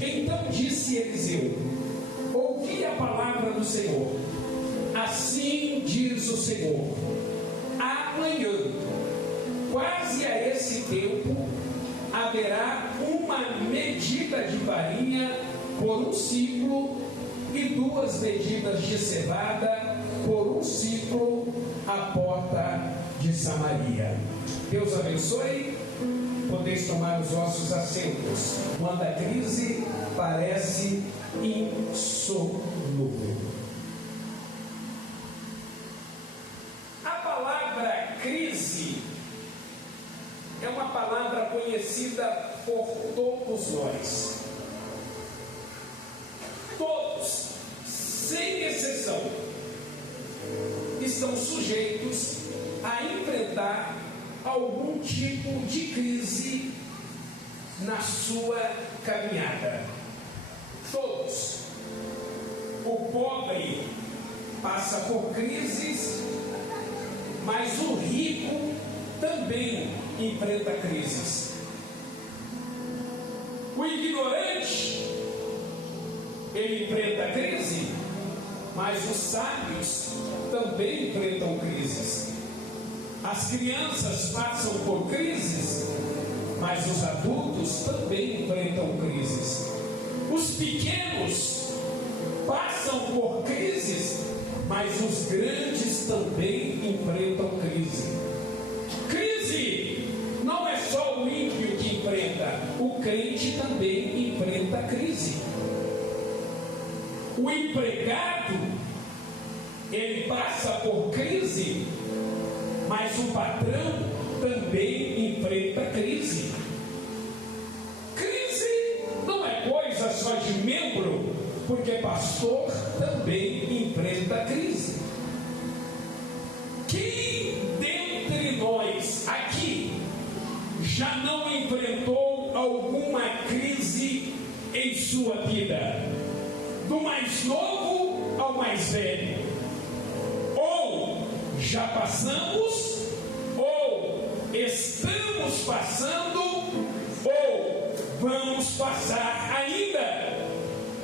Então disse Eliseu: ouvi a palavra do Senhor. Assim diz o Senhor: amanhã, quase a esse tempo, haverá uma medida de farinha por um ciclo e 2 medidas de cevada por um ciclo à porta de Samaria. Deus abençoe. Podeis tomar os vossos assentos, quando a crise parece insolúvel. A palavra crise é uma palavra conhecida por todos nós. Todos, sem exceção, estão sujeitos a enfrentar algum tipo de crise na sua caminhada. Todos. O pobre passa por crises, mas o rico também enfrenta crises. O ignorante, ele enfrenta crise, mas os sábios também enfrentam crises. As crianças passam por crises, mas os adultos também enfrentam crises. Os pequenos passam por crises, mas os grandes também enfrentam crise. Crise não é só o ímpio que enfrenta, o crente também enfrenta crise. O empregado, ele passa por crise, mas o patrão também enfrenta crise. Crise não é coisa só de membro, porque pastor também enfrenta crise. Quem dentre nós aqui já não enfrentou alguma crise em sua vida? Do mais novo ao mais velho? Ou já passamos, ou estamos passando, ou vamos passar ainda.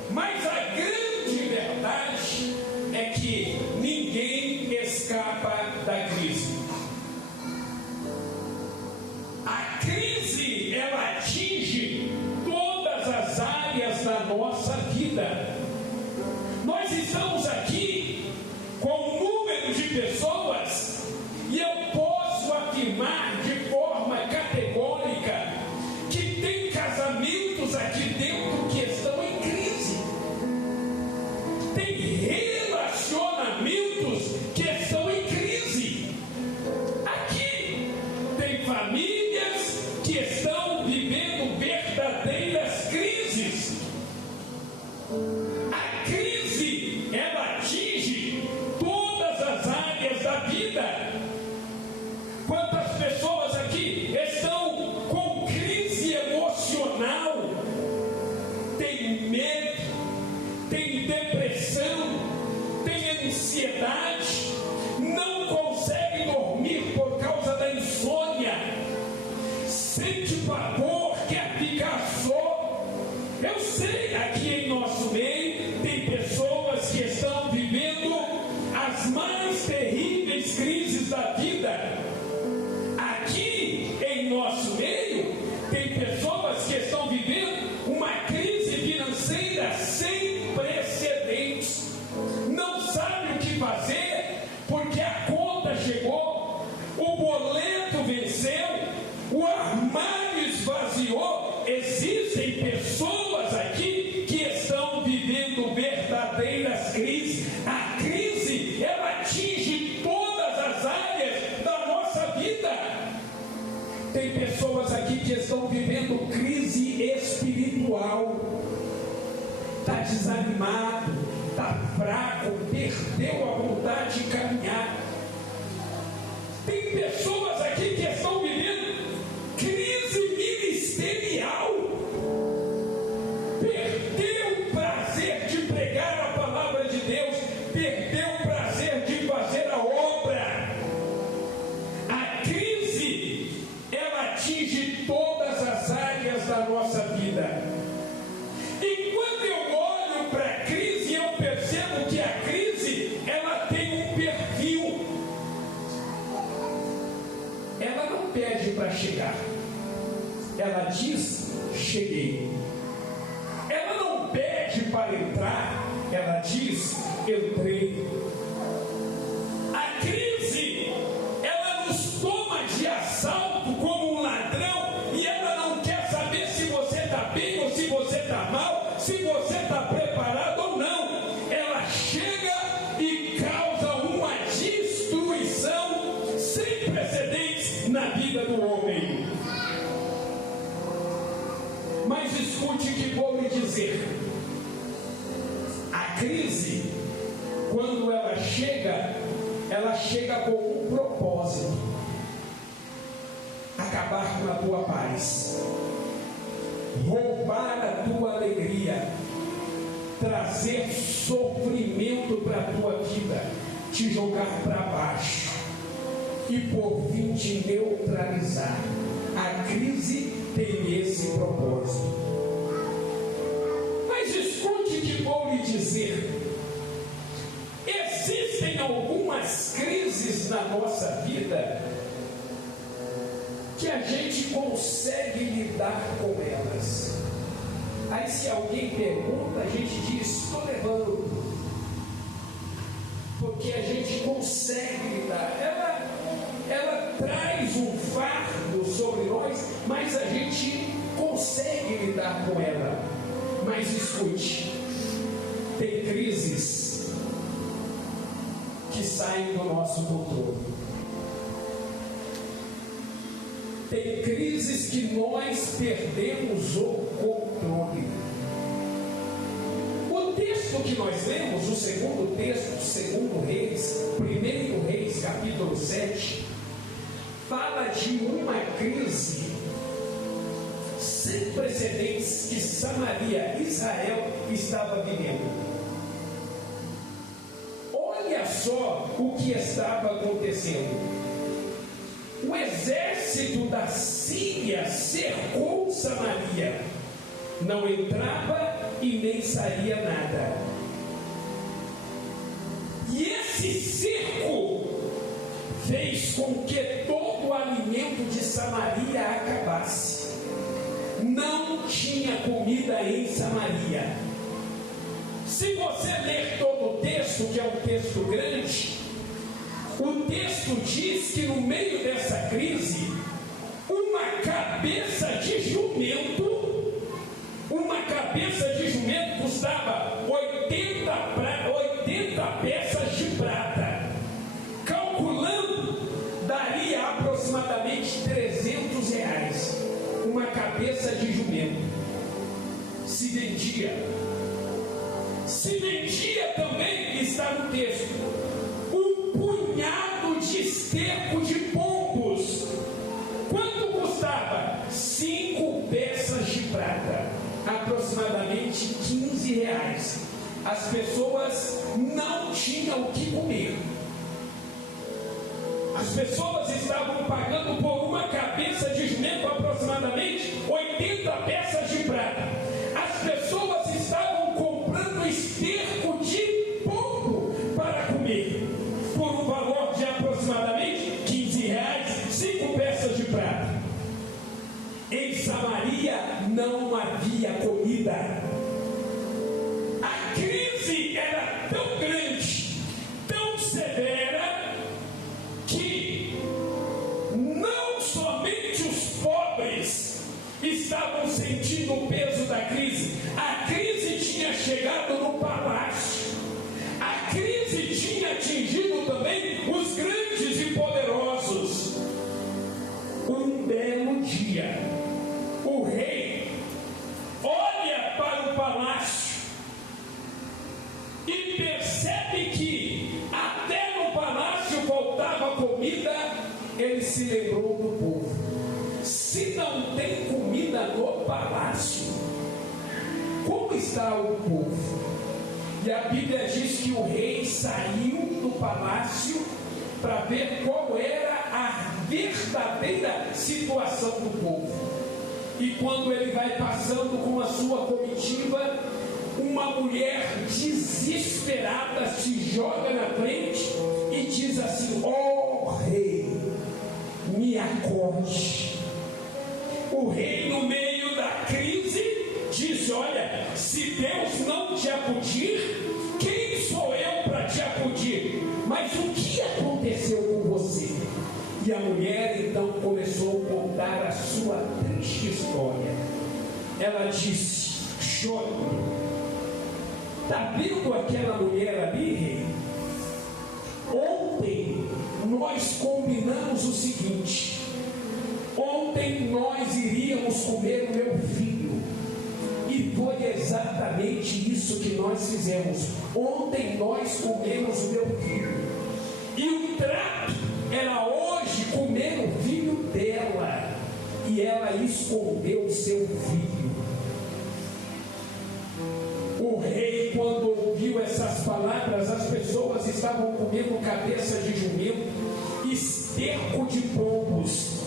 Mas a grande verdade é que ninguém escapa da crise. A crise, ela atinge todas as áreas da nossa vida. Nós estamos aqui com um número de pessoas, e eu posso afirmar de forma categórica que tem casamentos aqui dentro que estão em crise. Tem relacionamentos que estão em crise. Aqui tem famílias que estão vivendo verdadeiras crises. A crise, ela atinge todas as áreas da vida. Quantas pessoas aqui estão com crise emocional? Tem medo, tem depressão, tem ansiedade, não consegue dormir por causa da insônia, sente pavor, quer ficar só. Eu sei, aqui em nosso meio tem pessoas que estão vivendo as mais terríveis crises da vida. Aqui em nosso meio tem pessoas que estão vivendo uma crise financeira sem precedentes. Não sabe o que fazer porque a conta chegou, o boleto venceu, o armário esvaziou. Existem pessoas aqui que estão vivendo verdadeiras crises. A crise, ela atinge todas as áreas da nossa vida. Tem pessoas aqui que estão vivendo crise espiritual. Está desanimado, está fraco, perdeu a vontade de caminhar. Tem pessoas aqui que estão vivendo crise ministerial. Perdeu o prazer de pregar a palavra de Deus, perdeu o prazer de fazer a obra. A crise, ela atinge todas as áreas da nossa vida. E cheguei. Ela não pede para entrar, ela diz: entrei. A crise, ela nos toma de assalto como um ladrão, e ela não quer saber se você está bem ou se você está mal, se você está preparado ou não. Ela chega e causa uma destruição sem precedentes na vida do homem. Mas escute o que vou lhe dizer. A crise, quando ela chega com um propósito: acabar com a tua paz, roubar a tua alegria, trazer sofrimento para a tua vida, te jogar para baixo e por fim te neutralizar. A crise tem esse propósito. Mas escute o que vou lhe dizer. Existem algumas crises na nossa vida que a gente consegue lidar com elas. Aí se alguém pergunta, a gente diz: estou levando, porque a gente consegue lidar. Ela traz um fardo sobre nós, mas a gente consegue lidar com ela. Mas escute, tem crises que saem do nosso controle. Tem crises que nós perdemos o controle. O texto que nós lemos, o segundo texto, segundo Reis, 1 Reis, capítulo 7, fala de uma crise sem precedentes que Samaria, Israel, estava vivendo. Olha só o que estava acontecendo. O exército da Síria cercou Samaria, não entrava e nem saía nada. E esse cerco fez com que todo o alimento de Samaria acabasse. Não tinha comida em Samaria. Se você ler todo o texto, que é um texto grande, o texto diz que no meio dessa crise, uma cabeça de jumento custava 80 peças de prata. Calculando, daria aproximadamente R$300. Uma cabeça de jumento. Se vendia também, está no texto, um punhado de esterco de pombos. Quanto custava? 5 peças de prata, aproximadamente R$15. As pessoas não tinham o que comer. As pessoas estavam pagando por uma cabeça de jumento aproximadamente 80 peças de prata. As pessoas estavam comprando esterco de pombo para comer, por um valor de aproximadamente R$15, 5 peças de prata. Em Samaria não havia comida. A crise era tão grande, tão severa, que não somente os pobres estavam sentindo o peso da crise. A crise tinha chegado no palácio. A crise tinha atingido também os grandes e poderosos. Um belo dia, o rei olha para o palácio e percebe que até no palácio faltava comida. Ele se lembrou do povo. Se não tem comida no palácio, como está o povo? E a Bíblia diz que o rei saiu do palácio para ver qual era a verdadeira situação do povo. E quando ele vai passando com a sua comitiva, uma mulher desesperada se joga na frente e diz assim: ó rei, me acorde. O rei, no meio da crise, disse: olha, se Deus não te acudir, quem sou eu para te acudir? Mas o que aconteceu com você? E a mulher então começou a contar a sua triste história. Ela disse, chorando: está vendo aquela mulher ali, rei? Ontem nós combinamos o seguinte: ontem nós iríamos comer o meu filho, e foi exatamente isso que nós fizemos. Ontem nós comemos o meu filho, e o trato era hoje comer o filho dela, e ela escondeu o seu filho. O rei, quando ouviu essas palavras, as pessoas estavam comendo cabeça de jumento, esterco de pombos.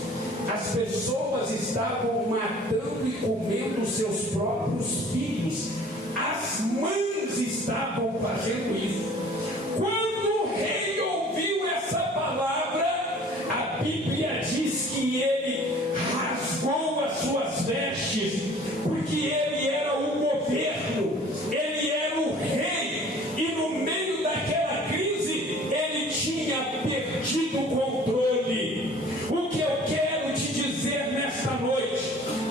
As pessoas estavam matando e comendo seus próprios filhos. As mães estavam fazendo isso. Quando o rei ouviu essa palavra, a Bíblia diz que ele rasgou as suas vestes, porque ele era o governo, ele era o rei, e no meio daquela crise ele tinha perdido o controle. O que eu quero te dizer nesta noite: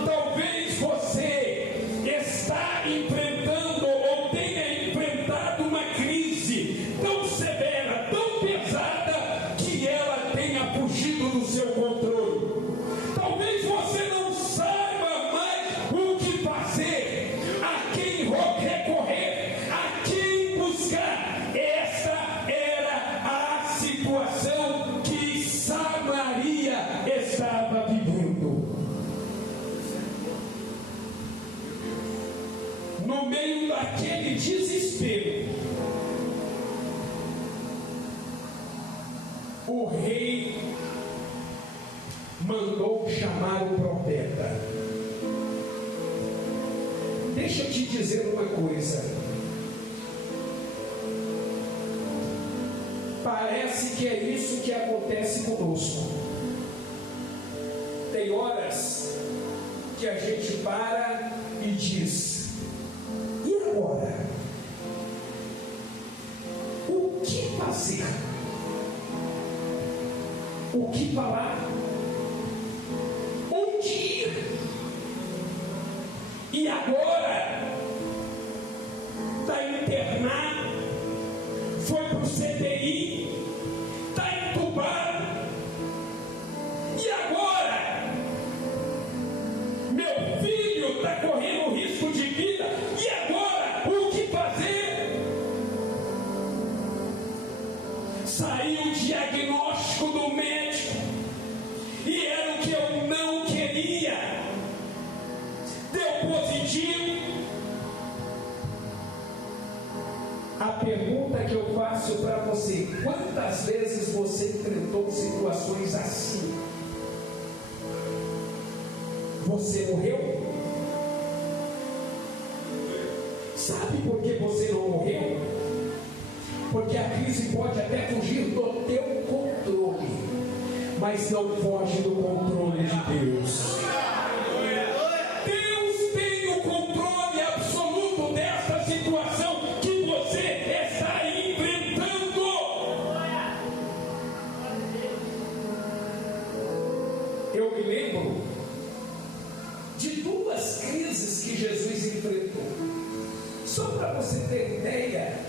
talvez você está enfrentando ou tenha enfrentado uma crise tão severa, tão pesada, que ela tenha fugido do seu controle. Talvez você não saiba mais o que fazer, a quem recorrer, a quem buscar. Esta era a situação que Samaria estava vivendo. No meio daquele desespero, o rei mandou chamar o profeta. Deixa eu te dizer uma coisa. Parece que é isso que acontece conosco. Tem horas que a gente para e diz: e agora? O que fazer? O que falar? Onde ir? E agora? Está internado, foi para o CTI, está entubado. E agora? Meu filho está correndo risco de vida. E agora? O que fazer? Saiu o diagnóstico do médico, e era o que eu não queria. Deu positivo. A pergunta que eu faço para você: quantas vezes você enfrentou situações assim? Você morreu? Sabe por que você não morreu? Porque a crise pode até fugir do teu controle, mas não foge do controle de Deus. Deus tem o controle absoluto dessa situação que você está enfrentando. Eu me lembro de duas crises que Jesus enfrentou. Só para você ter ideia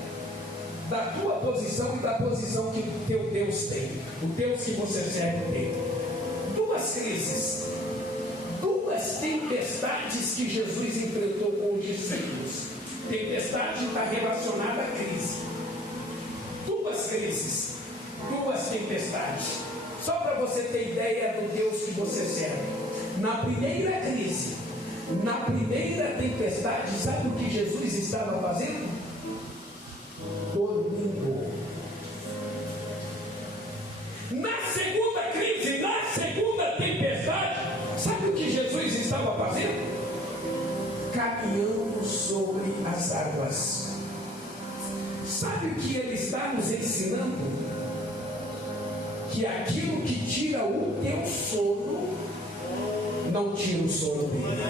da tua posição e da posição que o teu Deus tem, o Deus que você serve tem. Duas crises, duas tempestades que Jesus enfrentou com os discípulos. Tempestade está relacionada à crise. Duas crises, duas tempestades. Só para você ter ideia do Deus que você serve. Na primeira crise, na primeira tempestade, sabe o que Jesus estava fazendo? Dormindo. Na segunda crise, na segunda tempestade, sabe o que Jesus estava fazendo? Caminhando sobre as águas. Sabe o que ele está nos ensinando? Que aquilo que tira o teu sono não tira o sono dele.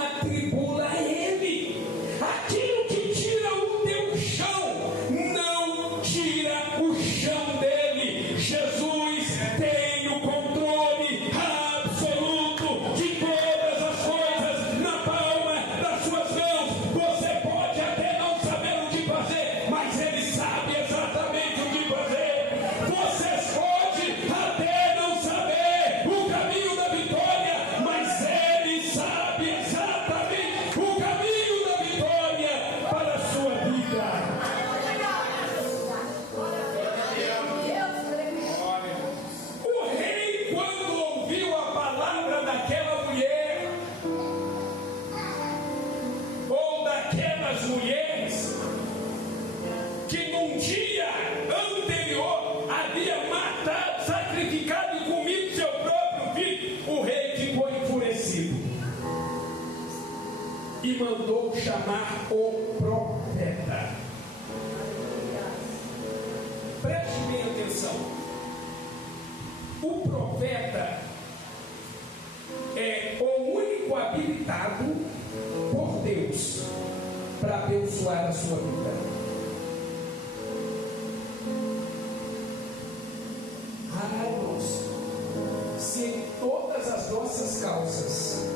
atribula ele. Aquilo que tira o teu chão, não tira o chão dele. Jesus tem o controle absoluto de todas as coisas na palma das suas mãos. Você pode até não saber o que fazer, mas ele sabe exatamente o que fazer. Você pode até não saber o caminho da vitória, mas ele sabe exatamente o caminho da vitória para a sua vida. O rei, quando ouviu a palavra daquela mulher, ou daquelas mulheres, que num dia anterior havia matado, sacrificado e comido seu próprio filho, o rei ficou enfurecido e mandou chamar o profeta. Preste bem atenção. O profeta é o único habilitado por Deus para abençoar a sua vida. Ai, irmãos, se em todas as nossas causas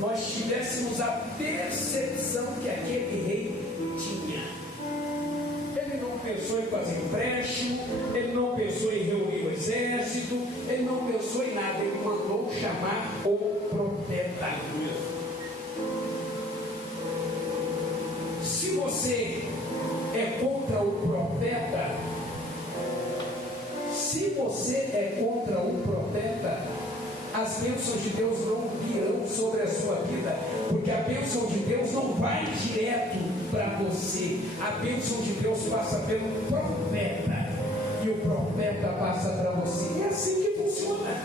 nós tivéssemos a percepção que aquele rei tinha, ele não pensou em fazer empréstimo, ele não pensou em reunir o exército, ele não pensou em nada, ele mandou chamar o profeta. Se você é contra o profeta, as bênçãos de Deus não virão sobre a sua vida, porque a bênção de Deus não vai direto para você. A bênção de Deus passa pelo profeta, e o profeta passa para você. É assim que funciona.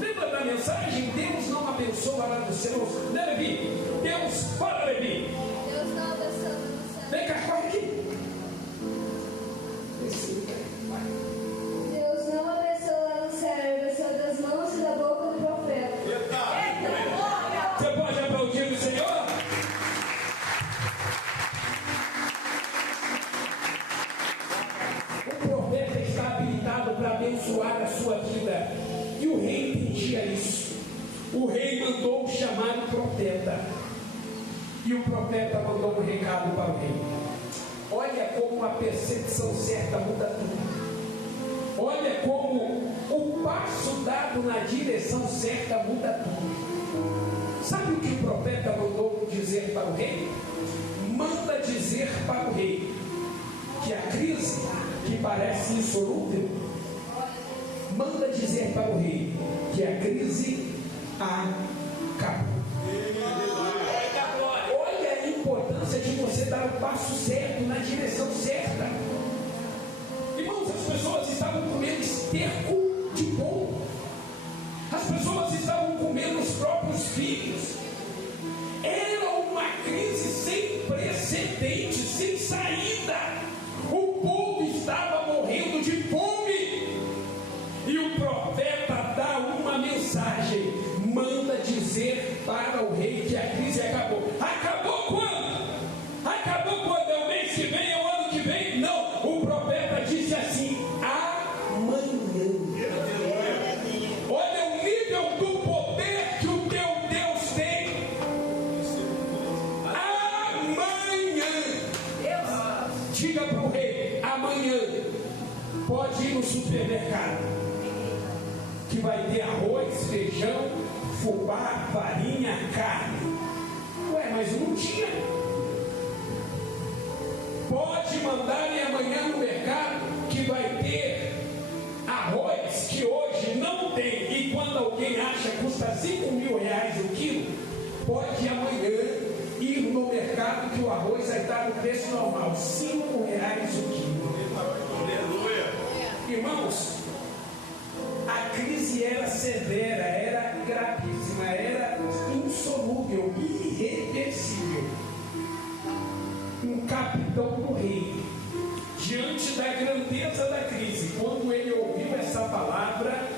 Lembra da mensagem? Deus não abençoa lá dos céus, né, Levi? Deus, fala, Levi. Deus não abençoa no céu. Vem cá, corre aqui. Vai. Deus não abençoa lá no céu, ele abençoa das mãos e da boca do profeta. Você pode aplaudir o Senhor? O profeta está habilitado para abençoar a sua vida, e o rei entendia isso. O rei mandou chamar o profeta, e o profeta mandou um recado para o rei. Olha como a percepção certa muda tudo. Olha como o passo dado na direção certa muda tudo. Sabe o que o profeta mandou dizer para o rei? Manda dizer para o rei que a crise, que parece insolúvel, manda dizer para o rei que a crise acabou. Olha a importância de você dar o passo certo na direção certa. Irmãos, as pessoas estavam comendo esterco de bom. As pessoas estavam comendo os próprios filhos. Era uma crise sem precedentes, sem saída. O povo estava morrendo de fome. E o profeta dá uma mensagem. Manda dizer para o rei que a crise acabou. Acabou quando? Acabou quando? É o mês que vem? É o ano que vem? Não. O profeta disse assim: amanhã. Olha o nível do poder que o teu Deus tem. Amanhã. Diga para o rei: amanhã pode ir no supermercado, que vai ter arroz, feijão, fubá, farinha, carne. Ué, mas não tinha. Pode mandar ir amanhã no mercado, que vai ter arroz que hoje não tem, e quando alguém acha que custa R$5.000 o quilo, pode amanhã ir no mercado que o arroz vai estar no preço normal, R$5 o quilo. Irmãos, a crise era severa, era gravíssima, era insolúvel, irreversível. Um capitão do rei, diante da grandeza da crise, quando ele ouviu essa palavra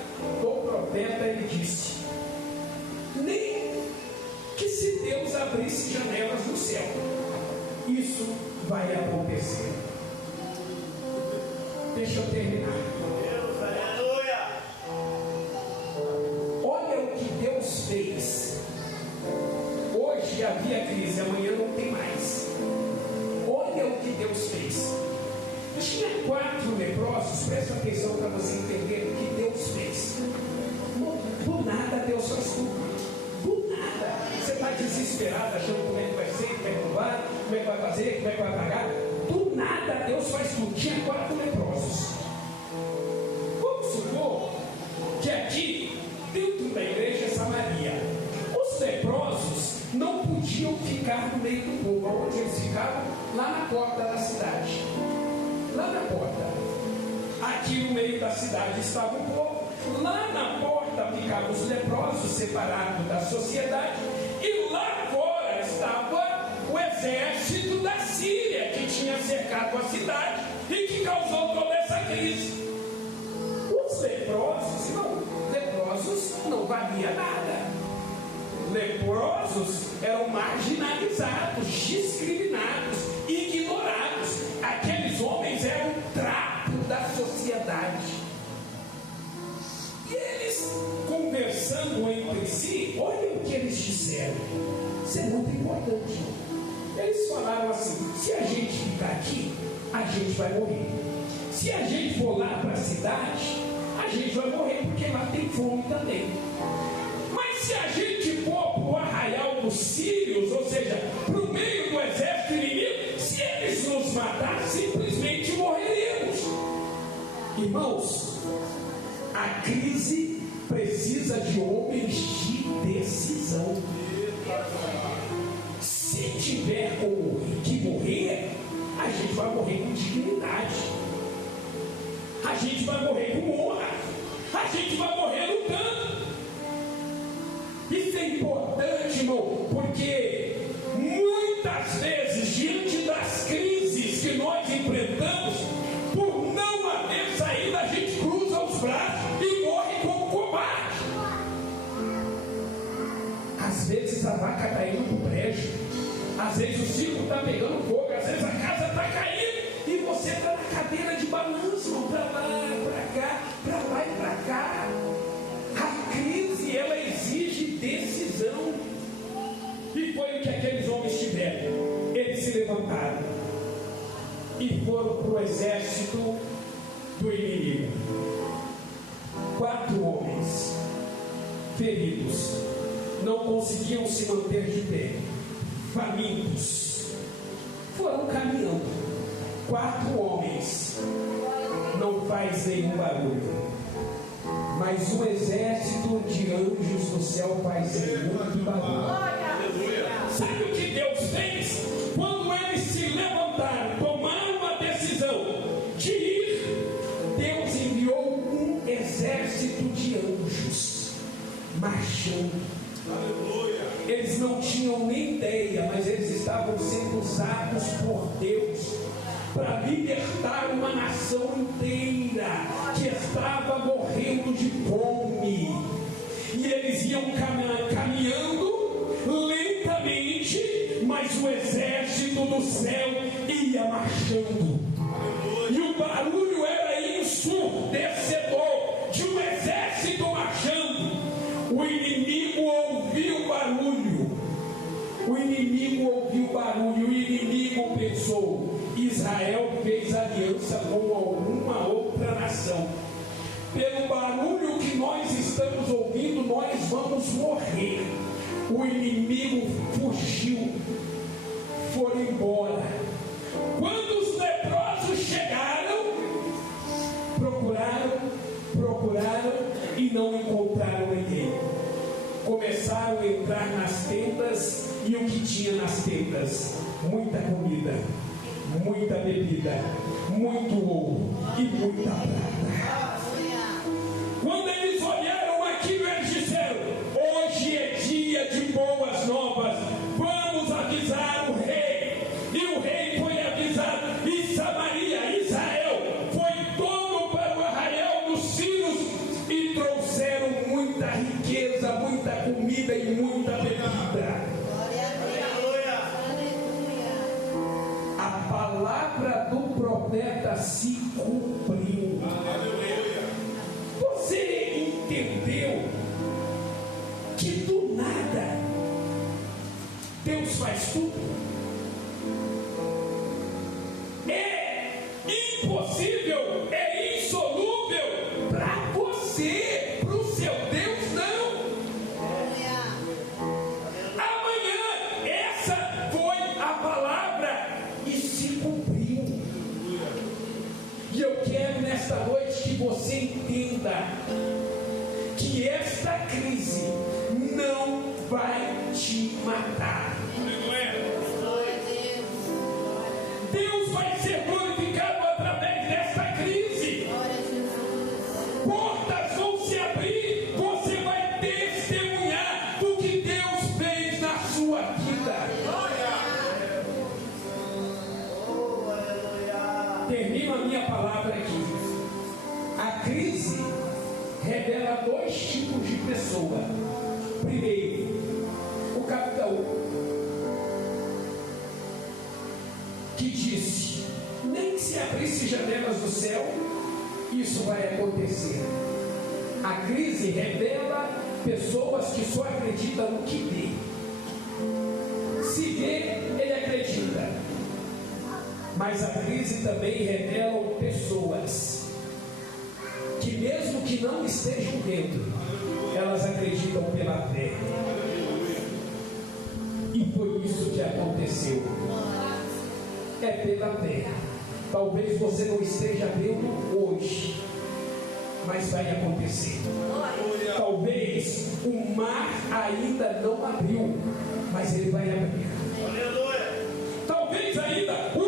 do profeta, ele abrissem janelas do céu. Isso vai acontecer. Deixa eu terminar. Olha o que Deus fez. Hoje havia crise, amanhã não tem mais. Olha o que Deus fez. Tinha 4 leprosos, presta atenção para você entender o que Deus fez. Do nada Deus faz tudo. Do nada. Você está desesperado, achando como é que vai ser, como é que não vai, como é que vai fazer, como é que vai pagar. Do nada Deus faz tudo. Tinha 4 leprosos. Vamos supor que aqui, dentro da igreja Samaria, os leprosos não podiam ficar no meio do povo. Onde eles ficavam? Lá na porta da cidade. Lá na porta. Aqui no meio da cidade estava o povo. Lá na porta ficavam os leprosos, separados da sociedade. E lá fora estava o exército da Síria, que tinha cercado a cidade e que causou toda essa crise. Os leprosos não valia nada. Leprosos eram marginalizados, discriminados, ignorados. Aqueles homens eram o trapo da sociedade. E eles, conversando entre si, olha o que eles disseram. Isso é muito importante. Eles falaram assim: se a gente ficar aqui, a gente vai morrer. Se a gente for lá para a cidade, a gente vai morrer, porque lá tem fome também. Mas se a gente for para o arraial dos sírios, ou seja, para o meio do exército inimigo, se eles nos matarem, simplesmente morreremos. Irmãos, a crise precisa de homens de decisão. Se tiver que morrer, a gente vai morrer com dignidade. A gente vai morrer com honra. A gente vai morrer lutando. Isso é importante, irmão, porque muitas vezes, diante das crises que nós enfrentamos, por não haver saída, a gente cruza os braços e morre como covarde. Às vezes a vaca está indo para o brejo, às vezes o circo está pegando fogo, às vezes a casa está caindo e você está na cadeira de balanço, para lá, para cá, para lá e para cá. A crise, ela exige decisão. E foi o que aqueles homens tiveram. Eles se levantaram e foram para o exército do inimigo. 4 homens feridos, não conseguiam se manter de pé, famintos, foram caminhando. 4 homens, não faz nenhum barulho, mas um exército de anjos do céu faz muito barulho. Sabe o que Deus fez? Quando eles se levantaram, tomaram a decisão de ir, Deus enviou um exército de anjos marchando. Eles não tinham nem ideia, mas eles estavam sendo usados por Deus para libertar uma nação inteira que estava morrendo de fome. E eles iam caminhando lentamente, mas o exército do céu ia marchando. E o barulho era ensurdecedor de um exército marchando. O inimigo ouviu o barulho. O inimigo ouviu o barulho. O inimigo pensou: Israel fez aliança com alguma outra nação. Pelo barulho que nós estamos ouvindo, nós vamos morrer. O inimigo fugiu, foram embora. Quando os leprosos chegaram, procuraram e não encontraram ninguém. Começaram a entrar nas tendas, e o que tinha nas tendas? Muita comida, muita bebida, muito ouro e muita prata. Quando eles olharam aquilo, eles disseram: hoje é dia de boas novas, vamos avisar o rei. E o rei foi avisado, e Samaria, Israel, foi todo para o arraial dos sírios, e trouxeram muita riqueza, muita comida e muita bebida. palavra do profeta se cumpriu. Você entendeu que do nada Deus faz tudo? É impossível, é insolúvel para você, para o seu Deus não. Amanhã, essa foi a palavra e se cumpriu. E eu quero nesta noite que você entenda que esta crise não vai te matar. Deus vai ser glorificado através desta crise. Portas vão se abrir. Você vai testemunhar do que Deus fez na sua vida. Termino a minha palavra aqui. A crise revela dois tipos de pessoa. Primeiro, o capitão, que disse: nem que se abrisse janelas do céu, isso vai acontecer. A crise revela pessoas que só acreditam no que vê. Se vê, ele acredita. Mas a crise também revela pessoas que, mesmo que não estejam vendo, elas acreditam pela fé. E foi isso que aconteceu. É pela fé. Talvez você não esteja vendo hoje, mas vai acontecer. Talvez o mar ainda não abriu, mas ele vai abrir. Talvez ainda o